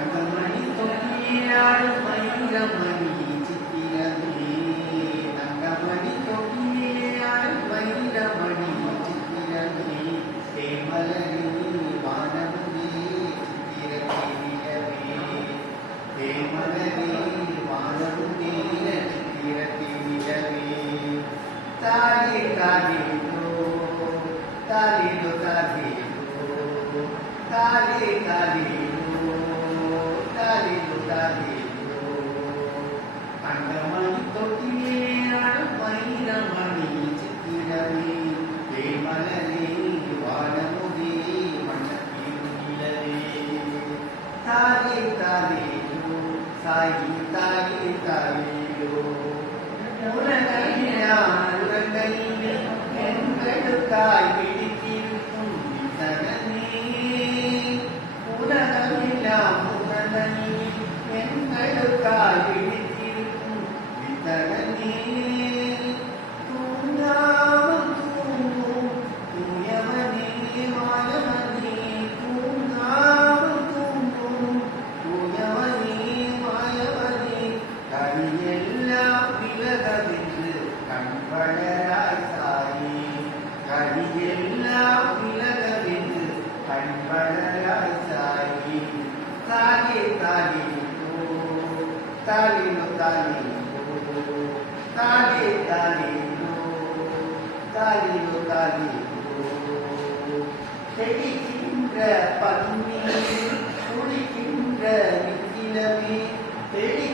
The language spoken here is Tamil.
தங்கமணி தொட்டியாடு மயிலமணி சித்திரமே தங்கமணி தொட்டியாடு மயிலமணி சித்திரமே தேமலரி வானமே சித்திரமே தேமலரி வானமே சித்திரமே தாலே தாலேலோ தாலேலோ தாலேலோ தாலே தாலேலோ தாலேலோ தாலேலோ தங்கமணி தொட்டியாடு மயிலமணி சித்திரமே தேமலரே வானமுதே மண்ணத்தின் நிலவே தாலே தாலேலோ சாயி தாலே தாலேலோ உலகையிலே எங்களுக்காய் பிடித்திருக்கும் வித்தகனே உலகமெல்லாம் உலகையில் எங்களுக்காய் பிடித்திருக்கும் வித்தகனே தூங்காமல் தூங்கும் தூயவனே மாயவனே தூங்காமல் தூங்கும் தூயவனே மாயவனே கலியெல்லாம் விலகவென்று கண்வளராய் சாயி கலியெல்லாம் விலகவென்று கண்வளராய் சாயி தாலே தாலேலோ தாலேலோ தாலேலோ தாலே தாலேலோ தாலேலோ தாலேலோ தெளிக்கின்ற பன்னீர் குளிக்கின்ற நித்திலமே தெளி